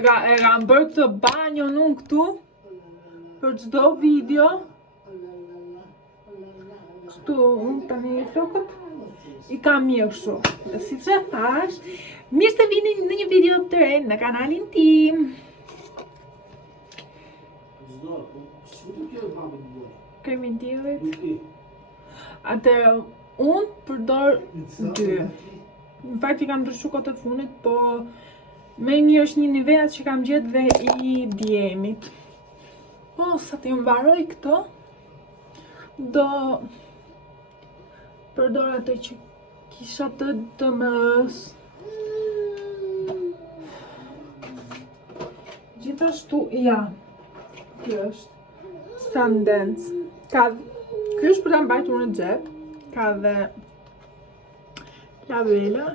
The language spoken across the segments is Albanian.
e kam bërë këtë banjon unë këtu për çdo video. Kështu unë tani flokët i kam mirë kështu. Si që thash, mirë se vini në një video të re në kanalin tim. Kremi diellit. Atëherë unë përdor 2. Në fakt i kam ndryshu këtë funit, po më i mirë është një niveas që kam gjetë dhe i djemit. Po, sa të mbaroj këto, do përdor atë që kisha të dëmës. Gjithashtu, ja, kjo është Sundance. Kjo është për ta mbajtur në xhep, ka dhe labela.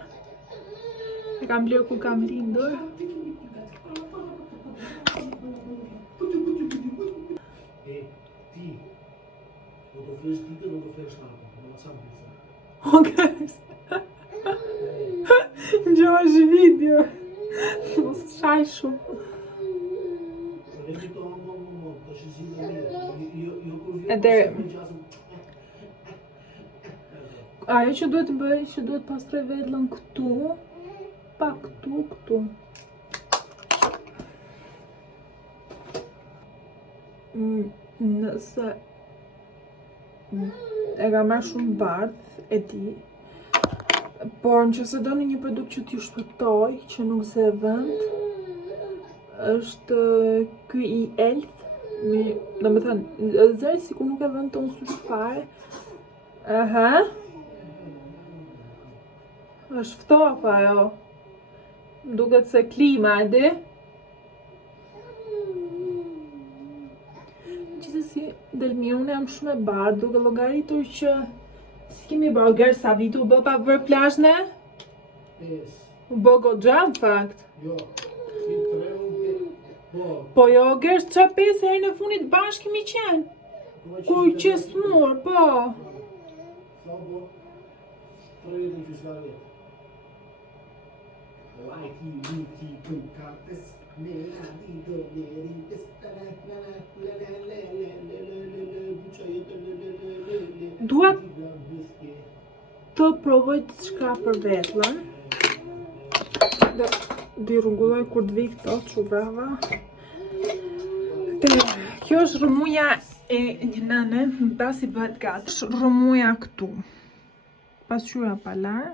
E kam blerë kur kam lindur. Okay. Gjosh video. Mos shaj shumë. Ajo që duhet të bëj, që duhet pastroj vedllën këtu, pa këtu. Nëse e ka marrë shumë bardh, e di. Por nëse doni një produkt që t'ju shpëtoj, që nuk se vend, është ky i Elf. Do me thënë, zëri si ku nuk e vend të unë sush fare. Aha. është ftofa ajo. Duket se klima e di. Gjithsesi, delmiune jam shumë e bardhë, duke llogaritur që si kemi bërë gerë sa vitu u bë pa vërë plazhne? U bë goxha në fakt. Jo. Po jo, gerë qa 5 herë në funit bashkë kemi qenë. Kur që smur, po. Dua të provoj të shka për vetën. Dhe rrugulloj kur të vi këto, që brava. Kjo është rrumuja e një nëne, pasi bëhet gatë. Është rrumuja këtu. Pasqyra pa larë.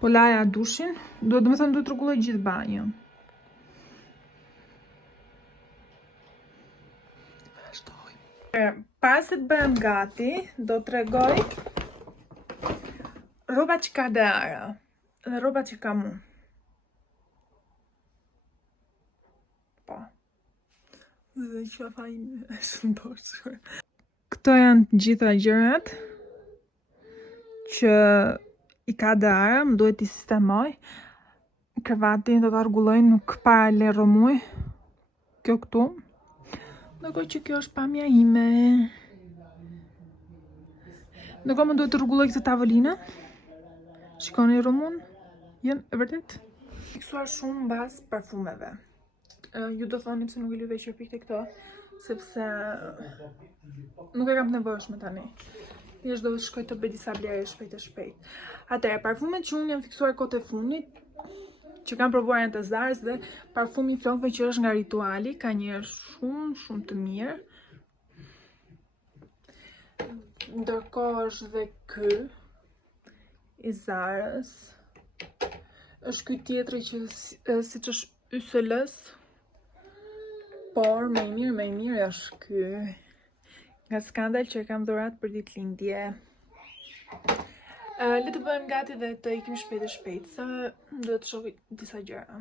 Po laja dushin. Do me thënë duhet të rregulloj gjithë banjën. Pas se të bëhem gati, do të tregoj rroba që ka Dara dhe rroba që kam unë. Po. Dhe që fa ime e shëndosur. Këto janë të gjitha gjërat që i ka Dara, më duhet i sistemoj. Kravatin do të rregulloj, nuk para le rrëmuj. Kjo këtu. Ndërkohë që kjo është pamja ime. Ndërkohë më duhet të rregulloj këtë tavolinë. Shikoni rrëmun. Jenë e vërtet. Fiksuar shumë mbas parfumeve. Ju do thoni pse nuk i lyve që pikte këto, sepse nuk e kam të nevojshme tani. Thjesht do shkoj të bëj disa blerje shpejt. Atëherë, parfumet që unë jam fiksuar kohët e fundit, që kam provuar janë të Zarës dhe parfumi flokëve që është nga Rituali, ka një shumë të mirë. Ndërkohë është dhe ky i Zarës. Është ky tjetri që siç është YSL-s, por më i mirë është ky. Nga Skandal që e kam dhurat për ditëlindje. Le të bëhem gati dhe të ikim shpejt, sa do të shoh disa gjëra.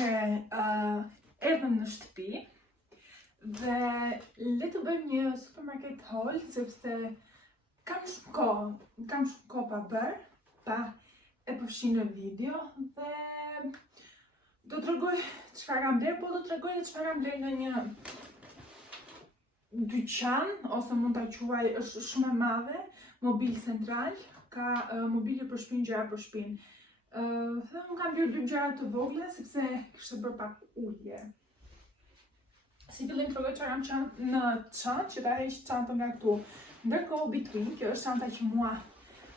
që erdhëm në shtëpi dhe le të bëjmë një supermarket haul sepse kam shumë kohë pa bërë, pa e përfshi në video dhe do të tregoj çfarë kam bler, po do të tregoj edhe çfarë kam bler në një dyqan, ose mund ta quaj, është shumë e madhe, mobil central, ka mobilje për shtëpinë, gjëra për shtëpinë. Dhe unë kam bler dy gjëra të vogla sepse kishte bërë pak ulje. Si fillim tregoj çfarë kam në çantë, që ta heq çantën nga këtu. Ndërkohë Between, kjo është çanta që mua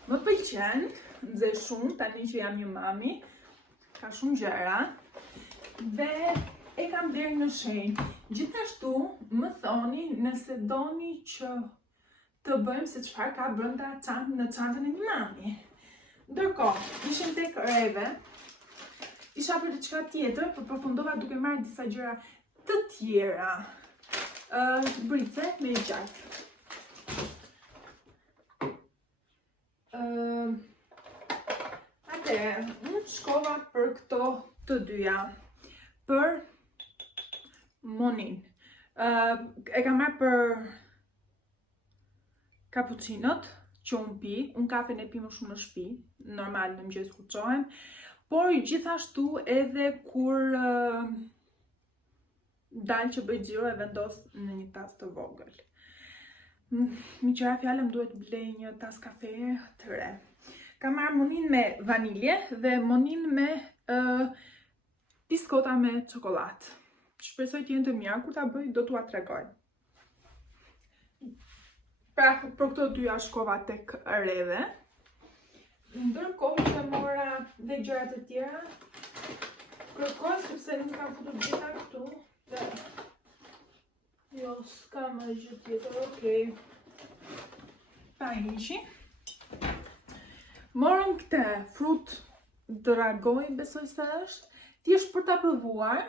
më pëlqen, nxe shumë, tani që jam një mami, ka shumë gjëra. Dhe e kam bler në shenjë. Gjithashtu më thoni nëse doni që të bëjmë se çfarë ka brenda në çantën e një mami. Ndërkohë, ishim tek reve, isha për diçka tjetër, por përfundova duke marrë disa gjëra të tjera. Brice me gjatë. Atëherë, unë shkova për këto të dyja. Për Monin. E kam marrë për cappuccinot që unë pi, unë kafen e pi më shumë në shtëpi, normal në mëngjes kur çohem, por gjithashtu edhe kur dal që bëj xhiro e vendos në një tas të vogël. Me qëra fjalë më duhet blej një tas kafe të re. Kam marrë Monin me vanilje dhe Monin me biskota me çokoladë. Shpresoj të jenë të mira, kur ta bëj do t'ua tregoj. Pra, për këto dyja shkova tek reve. Ndërkohë që mora dhe gjëra të tjera, kërkoj sepse nuk kam futur gjitha këtu. Dhe jo, s'kam gjë tjetër, okej. Pa hiqi. Morëm këtë frut dragoj, besoj se është. Thjesht për ta provuar,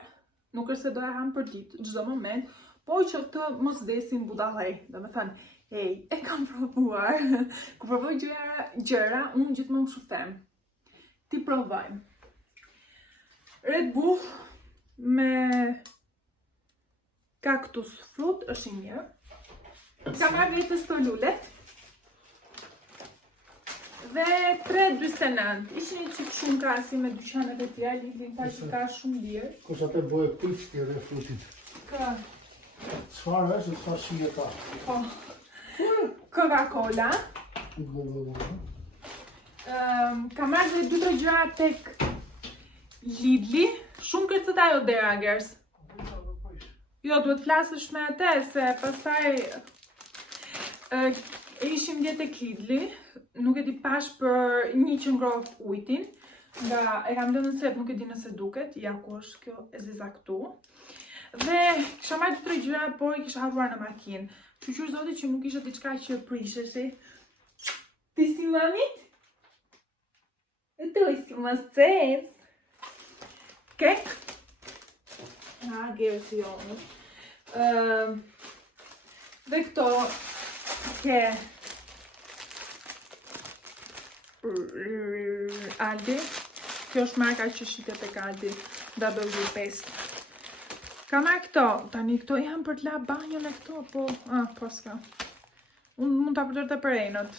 nuk është se do e ham për ditë, çdo moment, po që të mos desin budallaj. Domethënë, hey, e kam provuar. Kur provoj gjëra, unë gjithmonë kështu them. Ti provojmë. Red Bull me kaktus frut është i mirë. Kam marrë vetës të lulet. Dhe 3.49. Ishin një qikë shumë kasi me dyqanet e tjera, lidin ta që ka shumë lirë. Kusha të bëhe piqti edhe frutit. Ka. Çfarë është, çfarë shije ka? Po. Coca-Cola. Kam marrë dhe 2 gjëra tek Lidli. Shumë kërcët ajo dera, gers. Jo, duhet flasësh me atë, se pastaj ishim dje tek Lidli. Nuk e di pash për një që ngroh ujtin, nga e kam lënë në sep, nuk e di nëse duket, ja ku është kjo e ziza këtu. Dhe kisha marrë 2-3 gjëra, por i kisha harruar në makinë. Shqyr zoti që nuk isha diçka që prisheshi. Ti si mamit? E tu si më ses. Kek. Gjerë si jonë. Dhe këto ke Aldi. Kjo është marka që shitet tek Aldi, W5. Ka marrë këto, tani këto janë për të la banjon e këto, po, po s'ka. Unë mund t'a përdor të për ejnët.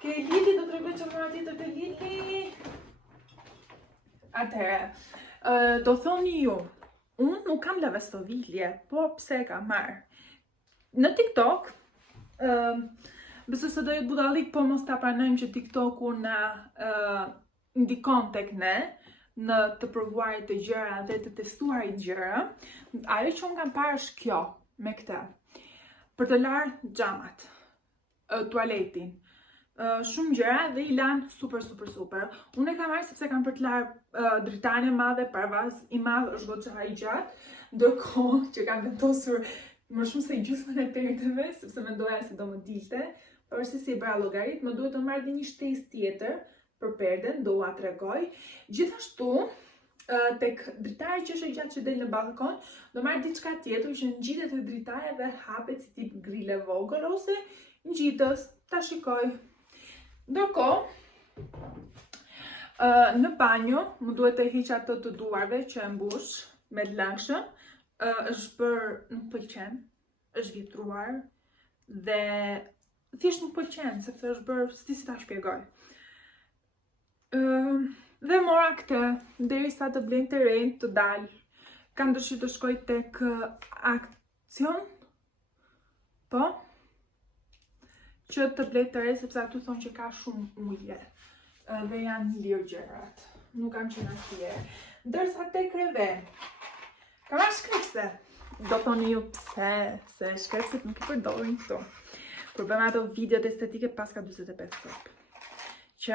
Ke Lidli, do të tregoj që mëra tjetër të Lidli. Atëherë, do thoni ju, unë nuk kam lavestovillje, po pse e kam marrë? Në TikTok, besoj se do jetë budallik, po mos ta pranojmë që TikToku na ndikon tek ne në të provuarit të gjëra dhe të testuarit gjëra. Ajo që unë kam parë është kjo, me këtë. Për të larë xhamat, tualetin, shumë gjëra dhe i lanë super. Unë e kam marrë sepse kam për të larë dritare madhe, parvaz i madh është goxha i gjatë, ndërkohë që kam vendosur më shumë se gjysmën e perdeve, sepse mendoja se do më dilte, pavarësisht se i bëra llogarit, më duhet të marr dhe një shtesë tjetër për perden, do ua tregoj. Gjithashtu, tek dritare që është e gjatë që del në balkon, do marr diçka tjetër që ngjitet te dritare dhe hapet si tip grille vogël ose ngjitës, ta shikoj. Ndërkohë, Në banjo, më duhet të hiq ato të duarve që e mbush me lagshëm. Është bërë, nuk pëlqen, është vitruar dhe thjesht nuk pëlqen, sepse është bërë, si ta shpjegoj. Dhe mora këtë, derisa të blejnë të rejnë të dalë. Kam dëshirë të shkoj tek Aksion, po, që të blej të re, sepse aty thonë që ka shumë ujë dhe janë lirë gjërat. Nuk kam qenë asnjëherë. Ndërsa tek Reve, kam marrë shkrepse. Do thoni ju pse, se shkrepset nuk i përdorin këtu. Kur bëjmë ato videot estetike pas ka 45 stop. Që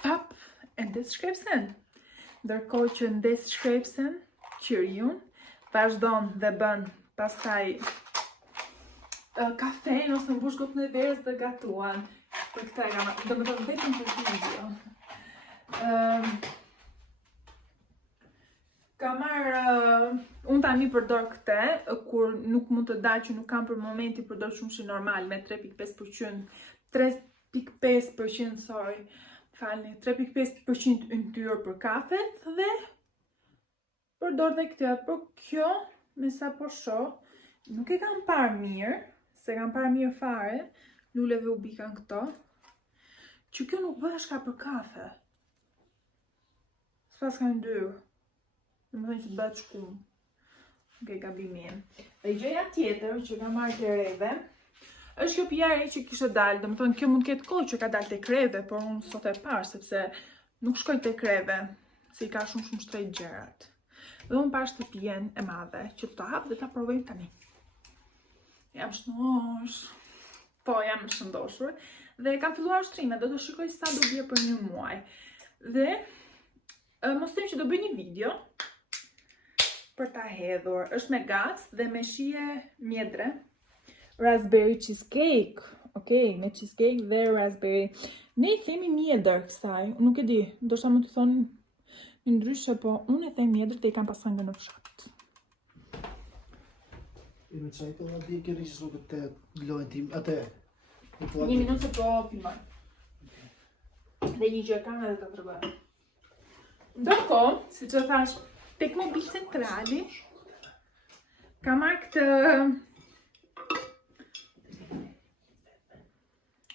fap e ndes shkrepsen. Ndërkohë që ndes shkrepsen, qiriun, vazhdon dhe bën pastaj kafein ose mbush gotën e verës dhe gatuan. Për këta e kam, do me të vetëm për video. Kam marrë, unë tani përdor këte, kur nuk mund të dal që nuk kam për momenti përdor shumë shi normal me 3.5%, 3.5%, sorry, falni, 3.5% yntyrë për kafet dhe përdor dhe këtë, por kjo, me sa po shoh, nuk e kam parë mirë, se kam parë mirë fare, luleve u bikan këto, që kjo nuk bëshka për kafe. S'pas ka ndyrë. Në më thënë që të bëhet shkumë. Nuk e gabimin. Dhe gjëja tjetër që ka marrë të Reve, është kjo pjare që kishte dalë. Dhe më thënë kjo mund ketë kohë që ka dalë të Reve, por unë sot e parë, sepse nuk shkoj të Reve, se i ka shumë shtrejt gjërat. Dhe unë parë shtëpien e madhe, që të hapë dhe ta provojmë tani. Jam shëndosh. Po, jam shëndoshur. Dhe kam filluar ushtrime, do të shikoj sa do bje për një muaj. Dhe, mos them që do bëj një video për ta hedhur. Është me gas dhe me shije mjedre. Raspberry cheesecake. Okej, me cheesecake dhe raspberry. Ne i themi mjedër kësaj. Nuk e di, ndoshta mund të thonë në ndryshe, po unë e them mjedër dhe i kam pasangë në fshat. I me qaj të da di kërë që nuk të lojnë tim, atë. Një minutë se po filmoj. Dhe një gjë kam edhe të tregoj. Ndërkohë, si që thash, tek mobil centrali, kam marrë këtë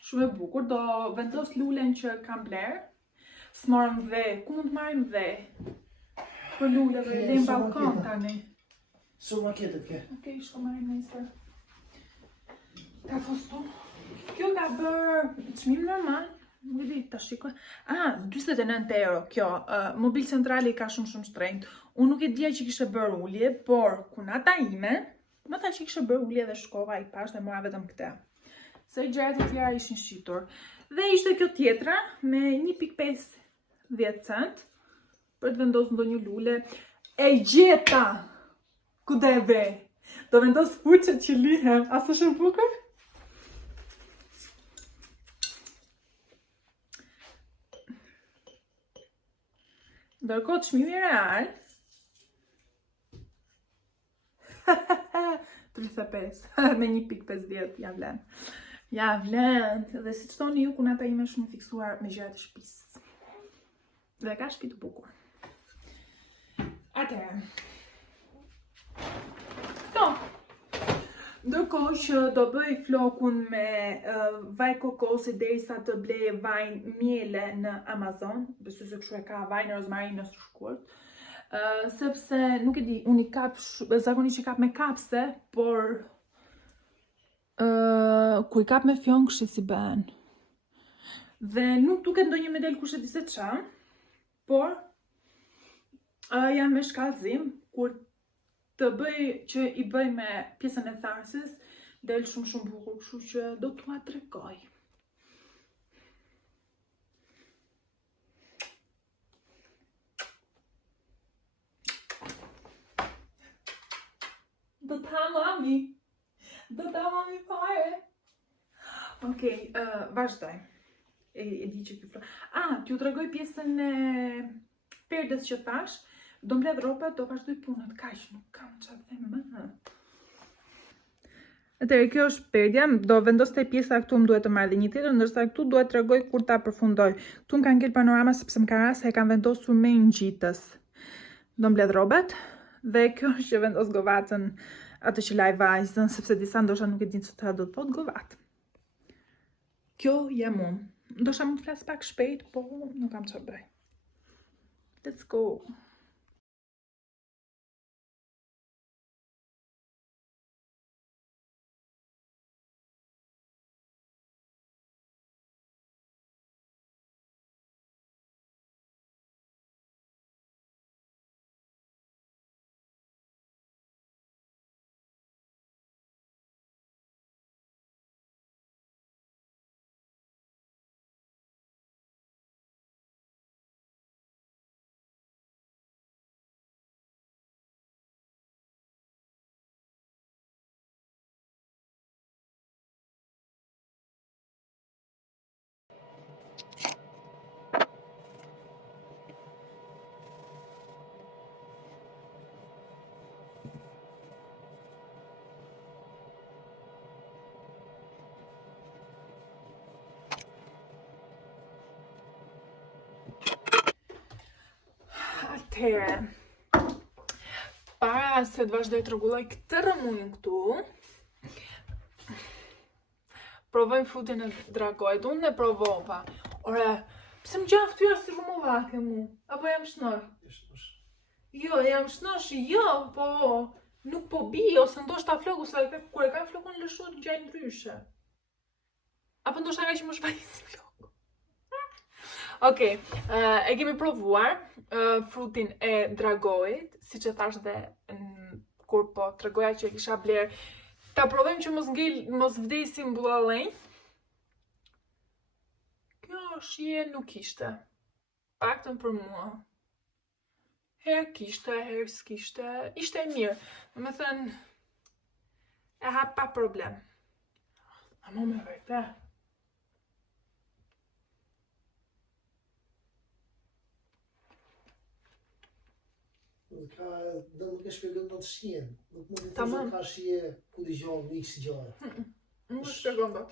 shumë e bukur, do vendos lulen që kam bler, s'marrëm dhe, ku mund të marrim dhe? Për luleve, dhe në balkon tani. Së marketet ke? Okej, shko marrim nesër. Ka fostu. Kjo ka bërë çmim normal. Nuk e di, ta shikoj. 49 euro kjo. Mobil centrali ka shumë shtrenjtë. Unë nuk e dija që kishte bërë ulje, por kunata ime më tha që kishte bërë ulje dhe shkova i pash dhe mora vetëm këtë. Se gjërat e tjera ishin shqitur. Dhe ishte kjo tjetra me 1.50 cent për të vendosur ndonjë lule. E gjeta! Ku dhe e ve? Do vendos fuqet që lihem. A s'është e bukur? Ndërkohë çmimi real 35 me 1.50 ja vlen. Ja vlen. Dhe si që thoni ju, kunata ime shumë fiksuar me gjërat e shtëpisë. Dhe ka shtëpi të bukur. Atëherë. Këto. Ndërkohë që do bëj flokun me vaj kokosi derisa të blej vaj miele në Amazon, besoj se kështu e ka vaj në rozmarinës së shkurt. Sepse nuk e di, unë i kap zakonisht i kap me kapse, por ku i kap me fjon kështu si bën. Dhe nuk duket ndonjë model kush e di se ç'a, por janë me shkallëzim, kur të bëj që i bëj me pjesën e tharësës, del shumë bukur, kështu që do t'ua tregoj. Do ta mami. Do ta mami fare. Okej, vazhdoj. E di që kjo. T'ju tregoj pjesën e perdes që thash. Do mbledh rrobat, do vazhdoj punën, kaq nuk kam çfarë them më. Atëherë kjo është pedja, do vendos te pjesa këtu më duhet të marr dhe një tjetër, ndërsa këtu duhet të tregoj kur ta përfundoj. Këtu më kanë ngel panorama sepse më ka rast se e kanë vendosur me ngjitës. Do mbledh rrobat dhe kjo është që vendos govatën atë që laj vajzën, sepse disa ndoshta nuk e dinë se çfarë do të thotë govat. Kjo jam unë. Ndoshta mund të flas pak shpejt, po nuk kam çfarë bëj. Let's go. Atëherë, para se të vazhdoj të rregulloj këtë rëmurin këtu, provojmë frutin e dragojt. Unë e provova. Ore, pse më gjaf fytyra si rrumullake mu? Apo jam shnor? Jo, jam shnosh, jo, po nuk po bi, ose ndoshta floku, se kur e kam flokun lëshuar gjaj ndryshe. Apo ndoshta ka që më shpajisi floku. Okej, e kemi provuar frutin e dragojit, siç e thash dhe kur po tregoja që e kisha bler. Ta provojmë që mos vdesim bullallënj. Kjo shije nuk ishte. Paktën për mua. Herë kishte, herë s'kishte. Ishte e mirë. Domethënë e hap pa problem. Ama me vërtet. Nuk e shpjegon dot shijen. Nuk mund të Tamam. thosh ka shije ku dëgjon X gjëra. Nuk shpjegon dot.